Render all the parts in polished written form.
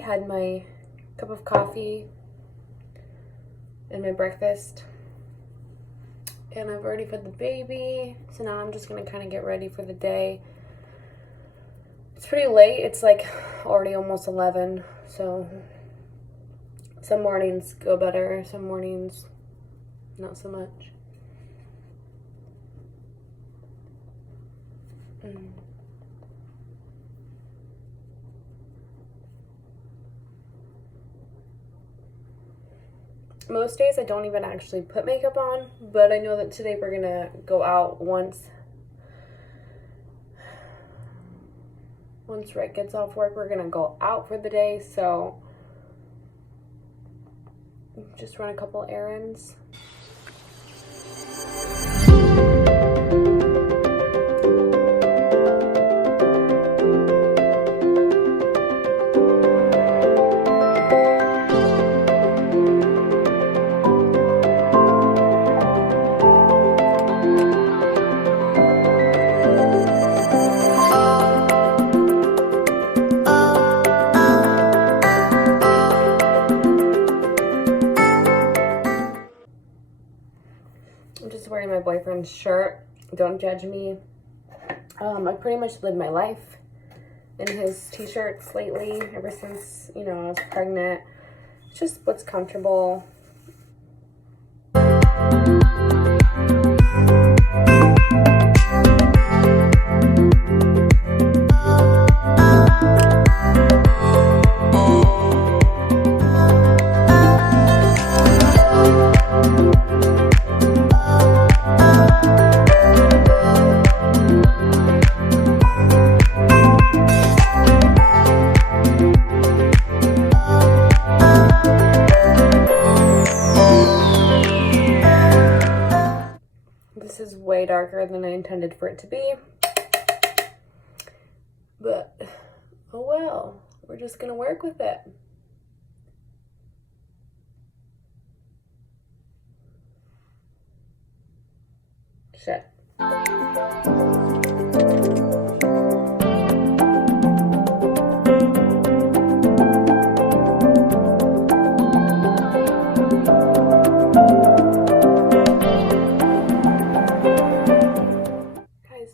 Had my cup of coffee and my breakfast, and I've already fed the baby, so now I'm just gonna kind of get ready for the day. It's pretty late. It's like already almost 11, so some mornings go better, some mornings not so much. Most days I don't even actually put makeup on, but I know that today we're gonna go out once Rick gets off work. We're gonna go out for the day, so just run a couple errands. Wearing my boyfriend's shirt. Don't judge me. I pretty much lived my life in his t-shirts lately, ever since, you know, I was pregnant. It's just what's comfortable. Way darker than I intended for it to be, but oh well, we're just gonna work with it. Shit.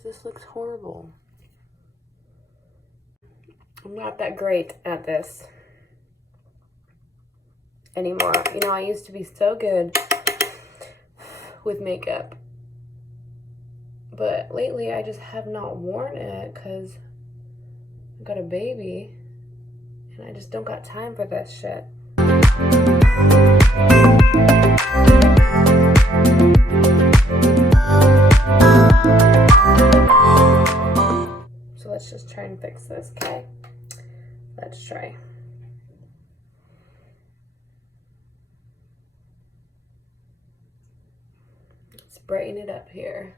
This looks horrible. I'm not that great at this anymore. You know, I used to be so good with makeup, but lately I just have not worn it because I got a baby and I just don't got time for this shit. So let's just try and fix this, okay? Let's try. Let's brighten it up here.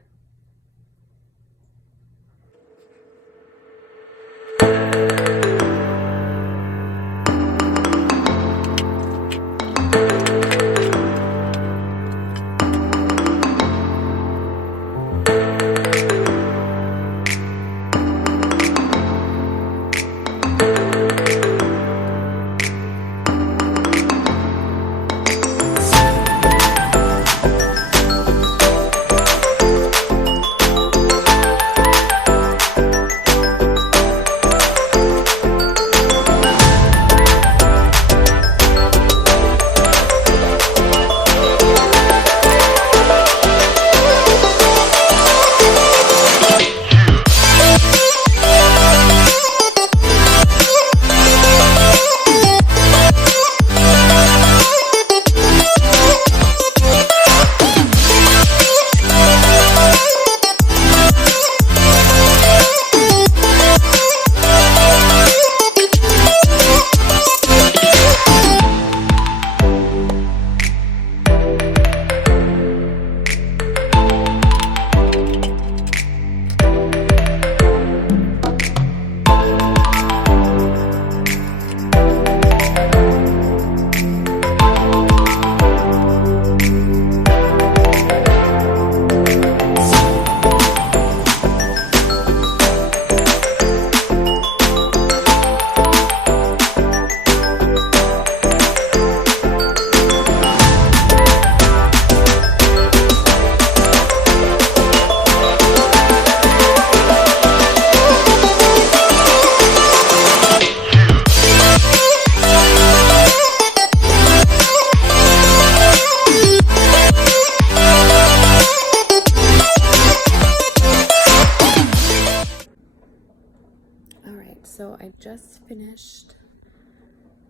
so I just finished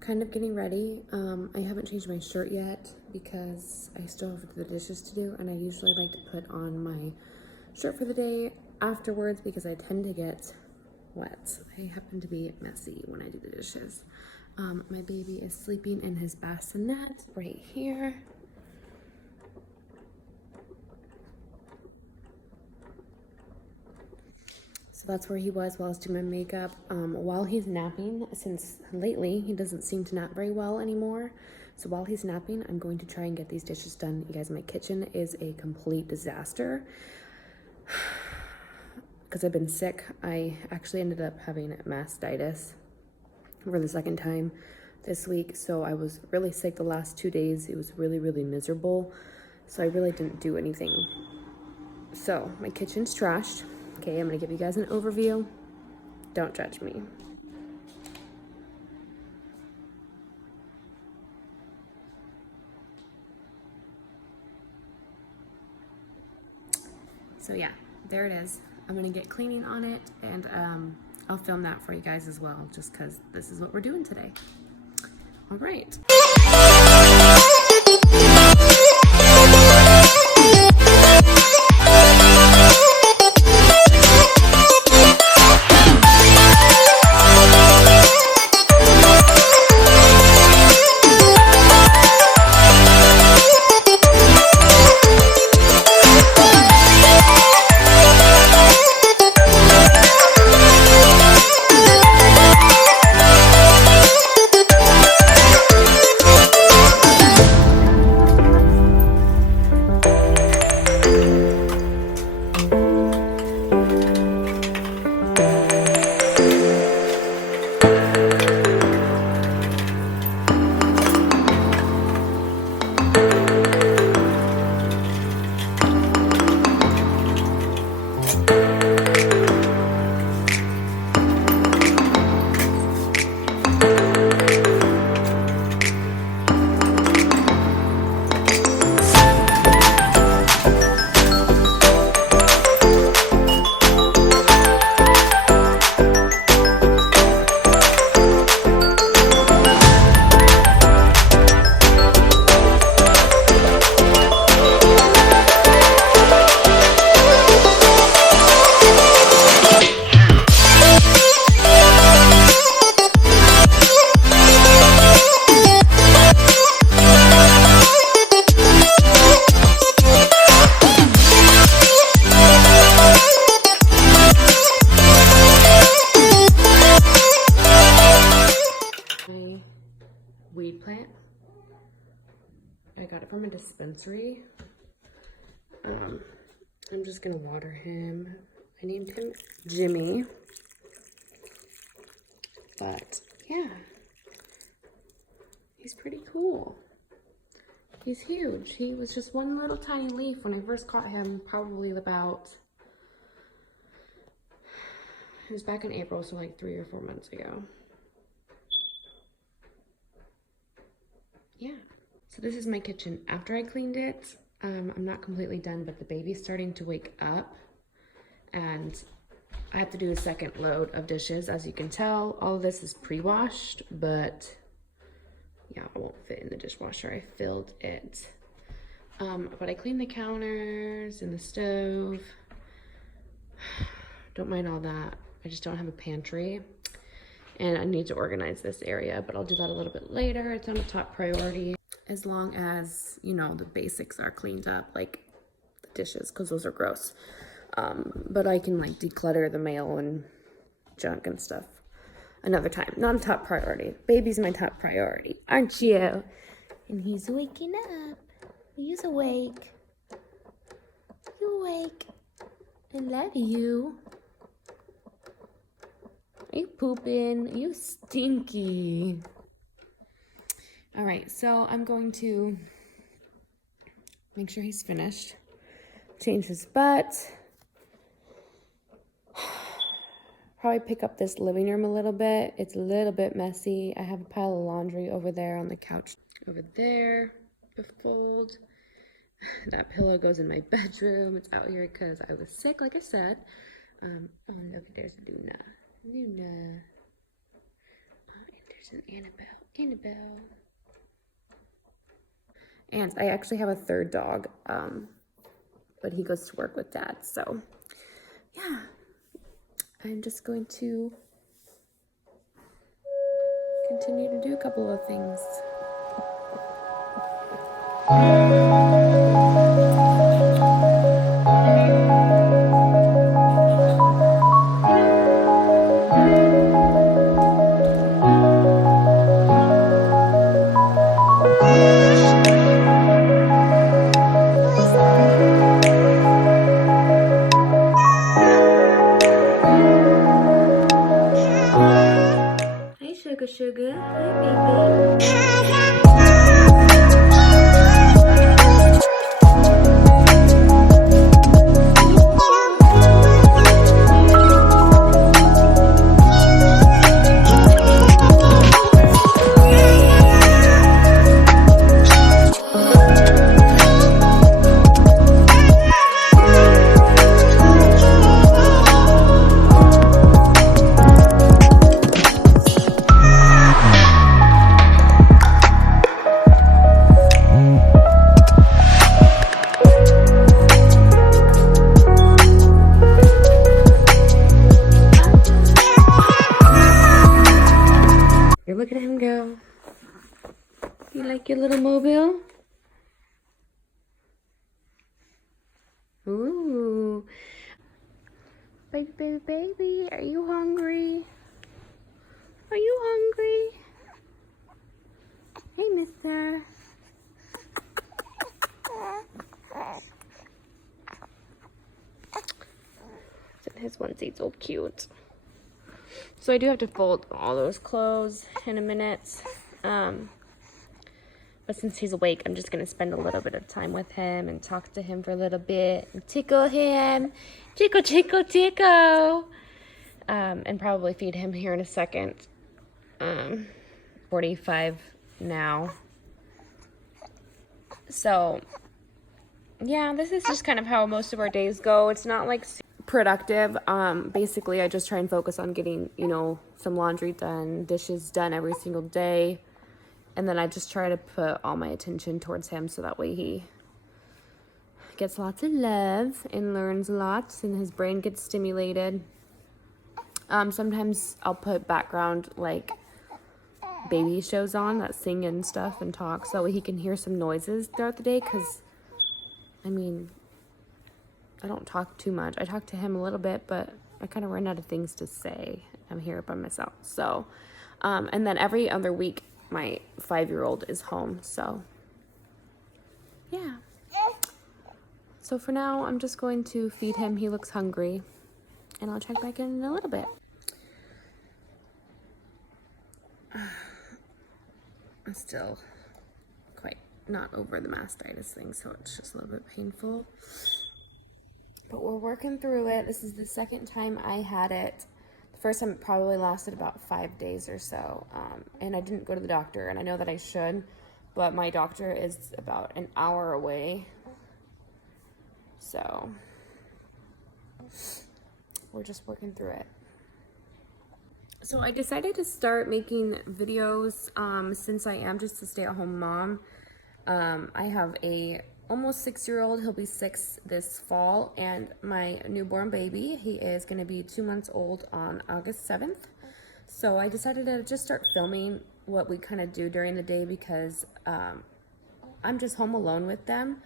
kind of getting ready. I haven't changed my shirt yet because I still have the dishes to do, and I usually like to put on my shirt for the day afterwards because I tend to get wet. I happen to be messy when I do the dishes. My baby is sleeping in his bassinet right here. So that's where he was while I was doing my makeup. While he's napping, since lately he doesn't seem to nap very well anymore. So while he's napping, I'm going to try and get these dishes done. You guys, my kitchen is a complete disaster. Because I've been sick, I actually ended up having mastitis for the second time this week. So I was really sick the last 2 days. It was really, really miserable. So I really didn't do anything. So my kitchen's trashed. Okay, I'm gonna give you guys an overview. Don't judge me. So yeah, there it is. I'm gonna get cleaning on it, and I'll film that for you guys as well, just because this is what we're doing today. All right. Weed plant. I got it from a dispensary. I'm just gonna water him. I named him Jimmy. But yeah, he's pretty cool. He's huge. He was just one little tiny leaf when I first caught him, probably about, it was back in April, so like 3 or 4 months ago. Yeah. So this is my kitchen after I cleaned it. I'm not completely done, but the baby's starting to wake up, and I have to do a second load of dishes. As you can tell, all of this is pre-washed, but yeah, it won't fit in the dishwasher. I filled it. But I cleaned the counters and the stove. Don't mind all that. I just don't have a pantry. And I need to organize this area, but I'll do that a little bit later. It's on a top priority. As long as, you know, the basics are cleaned up, like the dishes, because those are gross. But I can like declutter the mail and junk and stuff another time. Not a top priority. Baby's my top priority, aren't you? And he's waking up. He's awake. You awake. I love you. Are you pooping? You stinky. All right, so I'm going to make sure he's finished. Change his butt. Probably pick up this living room a little bit. It's a little bit messy. I have a pile of laundry over there on the couch. Over there, the fold. That pillow goes in my bedroom. It's out here because I was sick, like I said. Oh, look, there's Luna. Luna. There's an Annabelle. And I actually have a third dog, but he goes to work with Dad. So, yeah, I'm just going to continue to do a couple of things. Hi, Sugar. Hi, baby. You're looking at him go. You like your little mobile? Ooh. Baby, are you hungry? Are you hungry? Hey, mister. His onesie's so cute. So I do have to fold all those clothes in a minute. But since he's awake, I'm just going to spend a little bit of time with him and talk to him for a little bit and tickle him. Tickle. And probably feed him here in a second. 45 now. So, yeah, this is just kind of how most of our days go. It's not like productive. Basically, I just try and focus on getting, some laundry done, dishes done every single day. And then I just try to put all my attention towards him so that way he gets lots of love and learns lots and his brain gets stimulated. Sometimes I'll put background like baby shows on that sing and stuff and talk so that way he can hear some noises throughout the day, because I don't talk too much. I talk to him a little bit, but I kind of run out of things to say. I'm here by myself. So, and then every other week, my 5-year-old is home. So, yeah. So for now, I'm just going to feed him. He looks hungry. And I'll check back in a little bit. I'm still quite not over the mastitis thing, so it's just a little bit painful. But we're working through it. This is the second time I had it. The first time it probably lasted about 5 days or so. And I didn't go to the doctor, and I know that I should, but my doctor is about an hour away. So we're just working through it. So I decided to start making videos since I am just a stay-at-home mom. I have a almost 6-year-old. He'll be 6 this fall, and my newborn baby, he is going to be 2 months old on August 7th. So I decided to just start filming what we kind of do during the day, because I'm just home alone with them,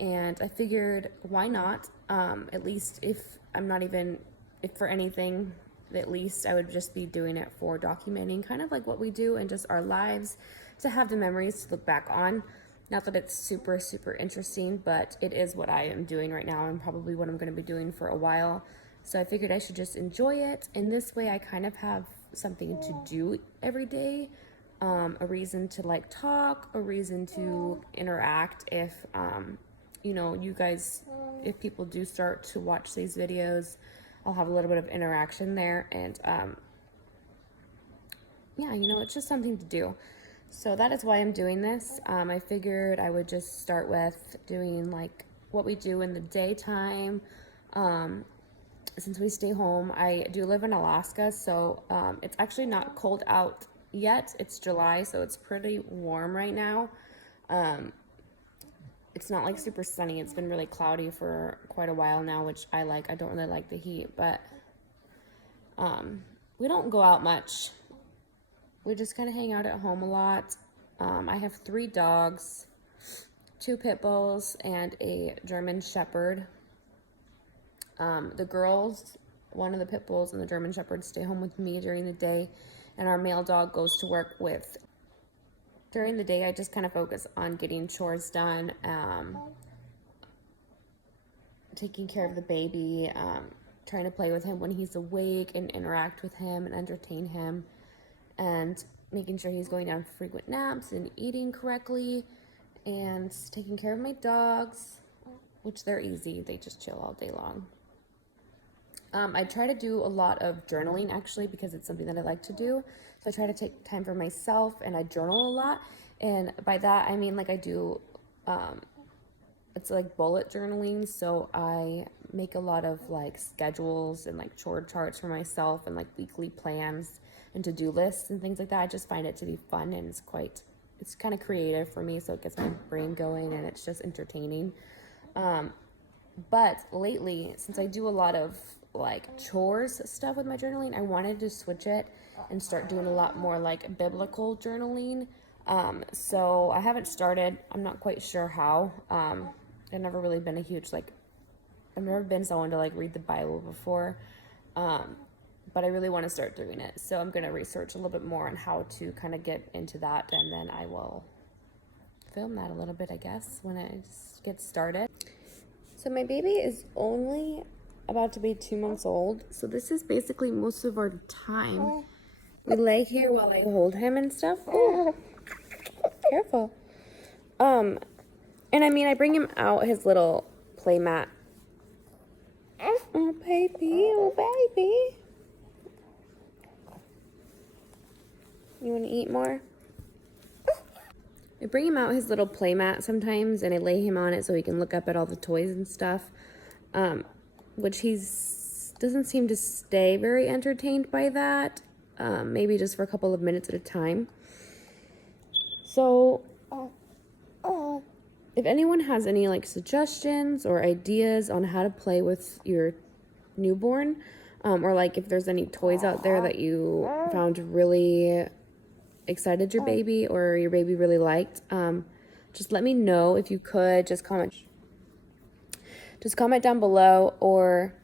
and I figured why not, at least if I'm not even, if for anything, at least I would just be doing it for documenting kind of like what we do and just our lives, to have the memories to look back on. Not that it's super interesting, but it is what I am doing right now and probably what I'm going to be doing for a while. So I figured I should just enjoy it. And this way I kind of have something to do every day, a reason to like talk, a reason to interact if, you guys, if people do start to watch these videos, I'll have a little bit of interaction there. And yeah, it's just something to do. So that is why I'm doing this. I figured I would just start with doing like what we do in the daytime. Since we stay home, I do live in Alaska, so it's actually not cold out yet. It's July, so it's pretty warm right now. It's not like super sunny. It's been really cloudy for quite a while now, which I like. I don't really like the heat, but we don't go out much. We just kind of hang out at home a lot. I have 3 dogs, 2 pit bulls, and a German Shepherd. The girls, one of the pit bulls and the German Shepherd, stay home with me during the day, and our male dog goes to work with. During the day, I just kind of focus on getting chores done, taking care of the baby, trying to play with him when he's awake and interact with him and entertain him, and making sure he's going down frequent naps and eating correctly, and taking care of my dogs, which they're easy. They just chill all day long. I try to do a lot of journaling, actually, because it's something that I like to do. So I try to take time for myself, and I journal a lot. And by that, I mean, like, I do, it's like bullet journaling. So I make a lot of like schedules and like chore charts for myself, and like weekly plans and to-do lists and things like that. I just find it to be fun, and it's kind of creative for me. So it gets my brain going, and it's just entertaining. But lately, since I do a lot of like chores stuff with my journaling, I wanted to switch it and start doing a lot more like biblical journaling. So I haven't started. I'm not quite sure how. I've never really been I've never been someone to like read the Bible before. But I really want to start doing it. So I'm going to research a little bit more on how to kind of get into that, and then I will film that a little bit, I guess, when it gets started. So my baby is only about to be 2 months old, so this is basically most of our time. We lay here while I hold him and stuff. Ooh, careful. And I mean, I bring him out his little play mat. Oh baby, oh baby. You want to eat more? I bring him out his little play mat sometimes, and I lay him on it so he can look up at all the toys and stuff, which doesn't seem to stay very entertained by that, maybe just for a couple of minutes at a time. So if anyone has any like suggestions or ideas on how to play with your newborn, or like if there's any toys out there that you found really excited your baby, or your baby really liked, just let me know. If you could just comment down below or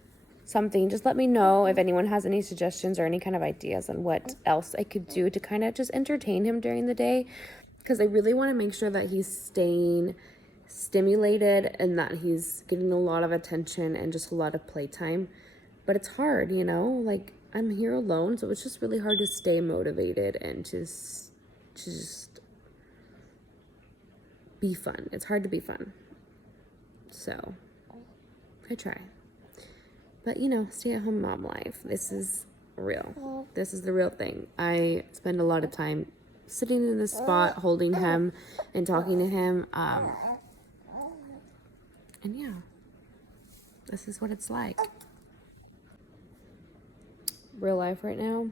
something. Just let me know if anyone has any suggestions or any kind of ideas on what else I could do to kind of just entertain him during the day, because I really want to make sure that he's staying stimulated and that he's getting a lot of attention and just a lot of playtime. But it's hard, like I'm here alone, so it's just really hard to stay motivated and to just be fun. It's hard to be fun. So I try. But stay at home mom life. This is real. This is the real thing. I spend a lot of time sitting in this spot, holding him and talking to him. And yeah, this is what it's like. Real life right now,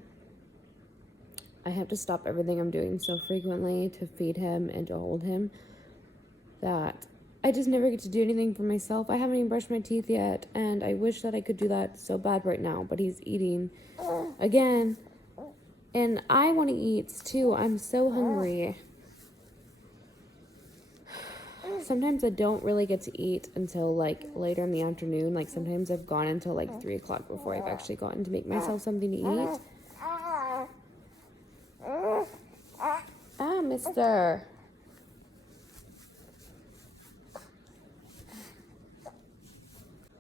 I have to stop everything I'm doing so frequently to feed him and to hold him that I just never get to do anything for myself. I haven't even brushed my teeth yet, and I wish that I could do that so bad right now, but he's eating again, and I want to eat too. I'm so hungry. Sometimes I don't really get to eat until like later in the afternoon. Like sometimes I've gone until like 3 o'clock before I've actually gotten to make myself something to eat. Ah, mister.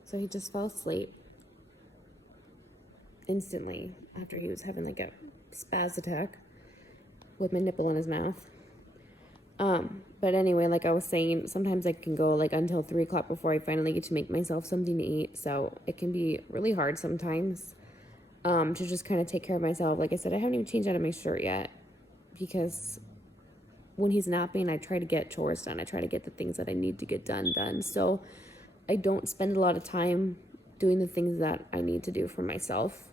So he just fell asleep instantly after he was having like a spaz attack with my nipple in his mouth. But anyway, like I was saying, sometimes I can go like until 3 o'clock before I finally get to make myself something to eat. So it can be really hard sometimes, to just kind of take care of myself. Like I said, I haven't even changed out of my shirt yet, because when he's napping, I try to get chores done. I try to get the things that I need to get done. So I don't spend a lot of time doing the things that I need to do for myself.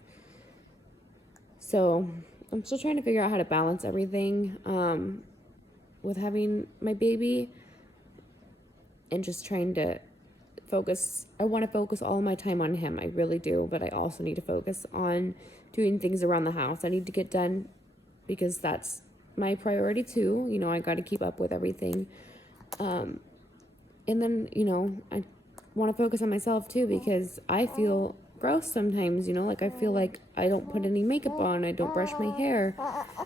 So I'm still trying to figure out how to balance everything with having my baby and just trying to focus. I want to focus all my time on him. I really do, but I also need to focus on doing things around the house. I need to get done because that's my priority too. You know, I got to keep up with everything. And then, you know, I want to focus on myself too because I feel gross sometimes, you know, like I feel like I don't put any makeup on, I don't brush my hair,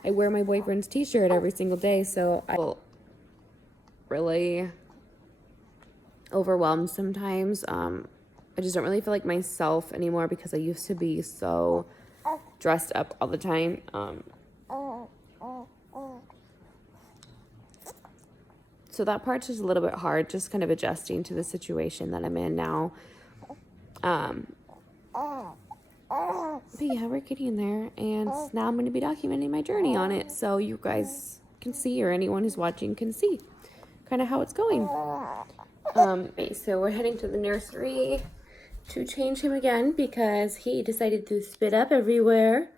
I wear my boyfriend's t-shirt every single day, so I feel really overwhelmed sometimes. I just don't really feel like myself anymore because I used to be so dressed up all the time. So that part's just a little bit hard, just kind of adjusting to the situation that I'm in now. But yeah, we're getting there, and now I'm going to be documenting my journey on it so you guys can see, or anyone who's watching can see kind of how it's going. So we're heading to the nursery to change him again because he decided to spit up everywhere.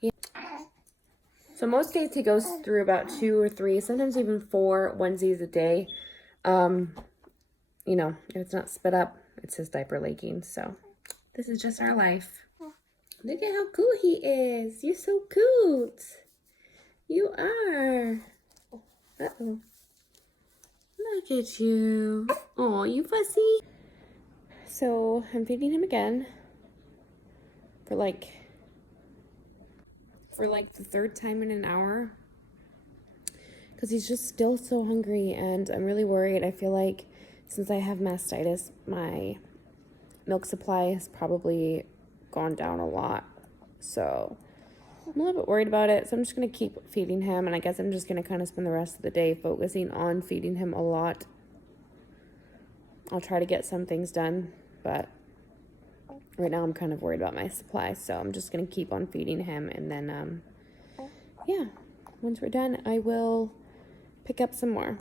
Yeah. So most days he goes through about 2 or 3, sometimes even 4 onesies a day. You know, if it's not spit up, it's his diaper leaking. So this is just our life. Look at how cool he is. You're so cute. You are. Uh-oh. Look at you. Oh, you fussy. So I'm feeding him again for like the 3rd time in an hour because he's just still so hungry, and I'm really worried. I feel like since I have mastitis, my milk supply has probably gone down a lot, so I'm a little bit worried about it. So I'm just gonna keep feeding him, and I guess I'm just gonna kind of spend the rest of the day focusing on feeding him a lot. I'll try to get some things done, but right now I'm kind of worried about my supply, so I'm just gonna keep on feeding him, and then yeah, once we're done I will pick up some more.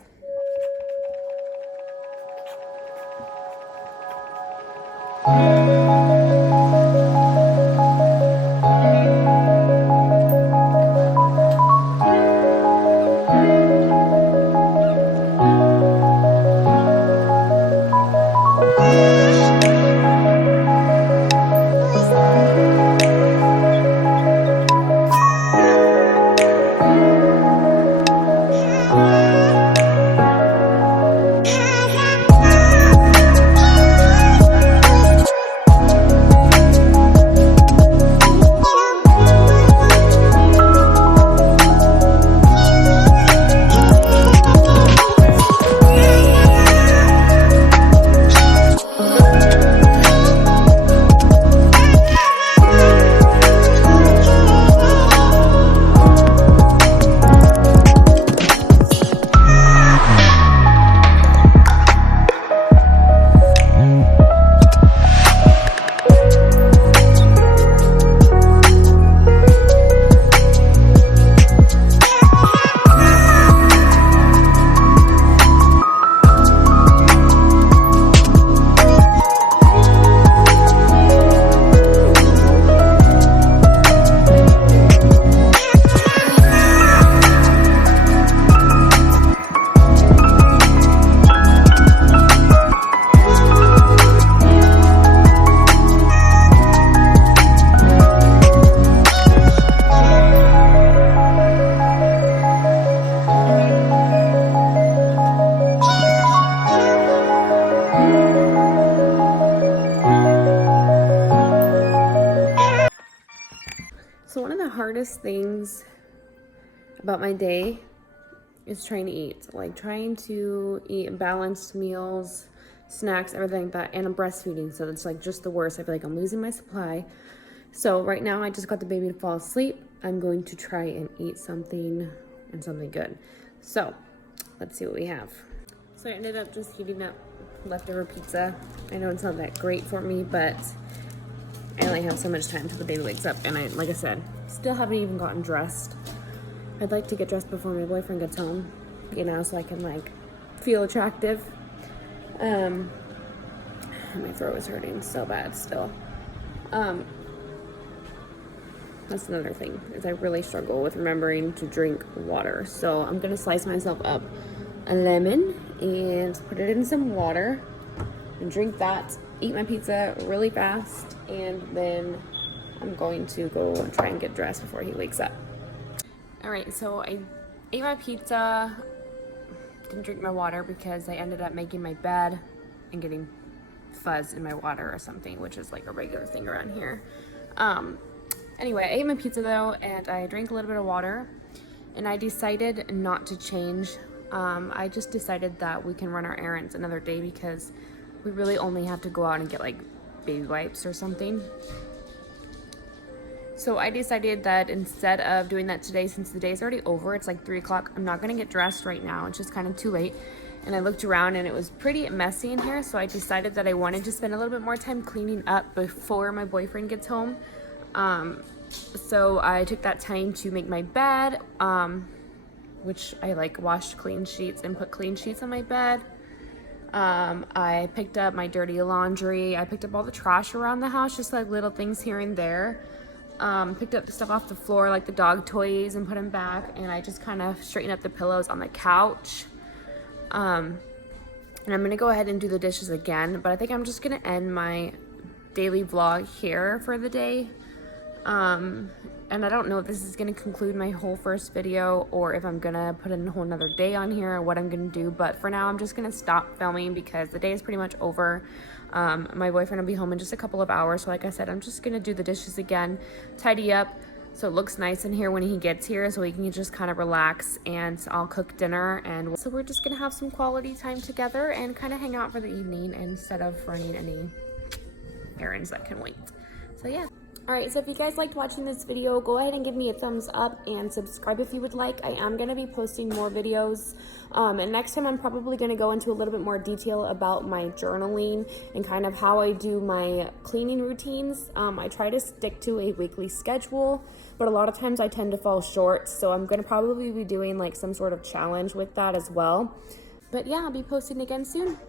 So one of the hardest things about my day is trying to eat. Like trying to eat balanced meals, snacks, everything like that, and I'm breastfeeding, so it's like just the worst. I feel like I'm losing my supply. So right now I just got the baby to fall asleep. I'm going to try and eat something, and something good. So let's see what we have. So I ended up just heating up leftover pizza. I know it's not that great for me, but I only have so much time till the baby wakes up, and like I said, still haven't even gotten dressed. I'd like to get dressed before my boyfriend gets home, you know, so I can like feel attractive. My throat is hurting so bad still. That's another thing, is I really struggle with remembering to drink water. So I'm gonna slice myself up a lemon and put it in some water and drink that, eat my pizza really fast, and then I'm going to go and try and get dressed before he wakes up. All right, so I ate my pizza, didn't drink my water because I ended up making my bed and getting fuzz in my water or something, which is like a regular thing around here. Anyway, I ate my pizza though, and I drank a little bit of water, and I decided not to change. I just decided that we can run our errands another day because we really only have to go out and get like baby wipes or something. So I decided that instead of doing that today, since the day's already over, it's like 3 o'clock, I'm not gonna get dressed right now. It's just kind of too late. And I looked around and it was pretty messy in here, so I decided that I wanted to spend a little bit more time cleaning up before my boyfriend gets home. So I took that time to make my bed, which I like washed clean sheets and put clean sheets on my bed. I picked up my dirty laundry. I picked up all the trash around the house, just like little things here and there. Picked up the stuff off the floor, like the dog toys, and put them back. And I just kind of straightened up the pillows on the couch. And I'm gonna go ahead and do the dishes again, but I think I'm just gonna end my daily vlog here for the day. And I don't know if this is gonna conclude my whole first video or if I'm gonna put in a whole nother day on here or what I'm gonna do, but for now I'm just gonna stop filming because the day is pretty much over. My boyfriend will be home in just a couple of hours, so like I said, I'm just gonna do the dishes again, tidy up so it looks nice in here when he gets here, so he can just kind of relax, and I'll cook dinner, and so we're just gonna have some quality time together and kind of hang out for the evening instead of running any errands that can wait. So yeah. Alright, so if you guys liked watching this video, go ahead and give me a thumbs up and subscribe if you would like. I am going to be posting more videos, and next time I'm probably going to go into a little bit more detail about my journaling and kind of how I do my cleaning routines. I try to stick to a weekly schedule, but a lot of times I tend to fall short, so I'm going to probably be doing like some sort of challenge with that as well. But yeah, I'll be posting again soon.